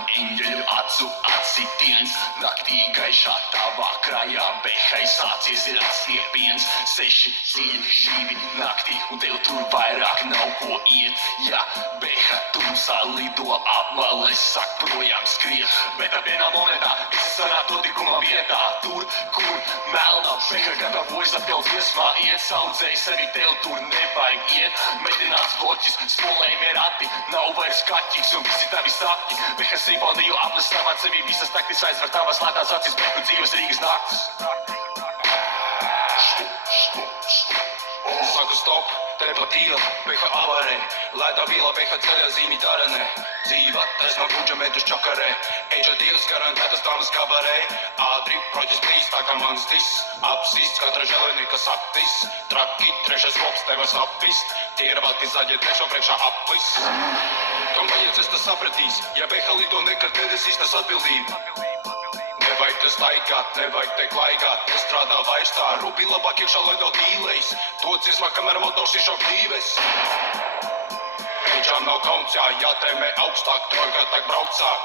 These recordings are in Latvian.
Tam eņģeļu acu atsitiens, naktī gaišā tavā krājā behai sācies ir atstiepiens. 6 dziļi 2 naktī, un tev tur vairāk nav ko iet. Ja beha tumsā lido apmales, sak projām skriet. Bet ap vienā momentā visi sanāk notikuma vietā, tur, kur melnā beha gatavojas atkal dziesmā iet. Saudzēji sevi, tev tur nevajag iet. Medināts bloķis, spolējumi rati, nav vairs kaķis un visi tavi sapņi. Beha simfoniju aplis savā sevi, visas taktis aizver tavas lētās acis, behu dzīves Rīgas naktis. Saku stop, te pat iela, beha avarē, lētā viela, beha ceļā zīmi daranē. Dzīva, taisnā gūdža metus čakarē, eģa dievs garantētas tāmas kabarē. Ātri, proģis plīs, tā kā mans tis, apsists, katra želenika saktis. Traki, trešais rops, tev var sapist, tieravati zaļie trešo priekšā aplis. Kam vajadzēs, tas sapratīs, ja beha lido nekad nedesīs, tas atbildība. Nevajag te staigāt, nevajag te klaigāt, nestrādā vairs tā, rupi labāk iekšā, lai vēl dīlējs. To dziesmā, kamēr motors izšauk dīves. Eģām nav kauns, jātēmē augstāk, trojā tak braucāk.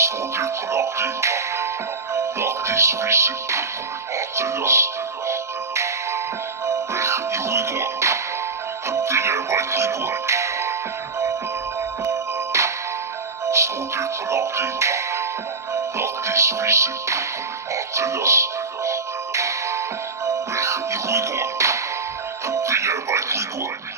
Skodiet pa naktī, naktīs visi likumi atceļas. Beha izlido, tad viņai vajag lidot. Skodiet pa naktī, naktīs visi likumi atceļas. Beha izlido, tad viņai vajag lidot.